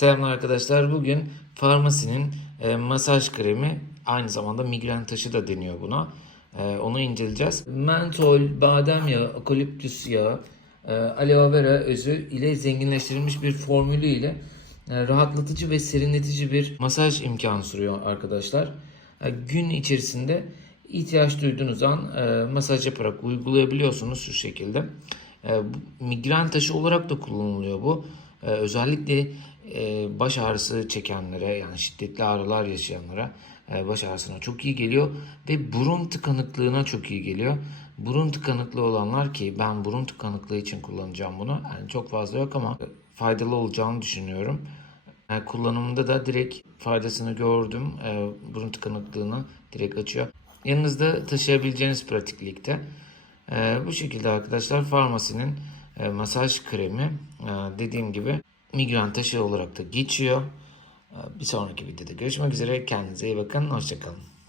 Selamlar arkadaşlar. Bugün Farmasi'nin e, masaj kremi aynı zamanda migren taşı da deniyor buna. E, onu inceleyeceğiz. Mentol, badem yağı, okaliptüs yağı, e, aloe vera özü ile zenginleştirilmiş bir formülü ile e, rahatlatıcı ve serinletici bir masaj imkanı sunuyor arkadaşlar. E, gün içerisinde ihtiyaç duyduğunuz an e, masaj yaparak uygulayabiliyorsunuz şu şekilde. E, migren taşı olarak da kullanılıyor bu. E, özellikle baş ağrısı çekenlere yani şiddetli ağrılar yaşayanlara e, baş ağrısına çok iyi geliyor ve burun tıkanıklığına çok iyi geliyor. Burun tıkanıklığı olanlar ki ben burun tıkanıklığı için kullanacağım bunu. Yani çok fazla yok ama faydalı olacağını düşünüyorum. E, kullanımında da direkt faydasını gördüm. E, burun tıkanıklığını direkt açıyor. Yanınızda taşıyabileceğiniz pratiklikte. E, bu şekilde arkadaşlar Farmasi'nin e, masaj kremi e, dediğim gibi migren taşı olarak da geçiyor. E, bir sonraki videoda görüşmek üzere. Kendinize iyi bakın. Hoşçakalın.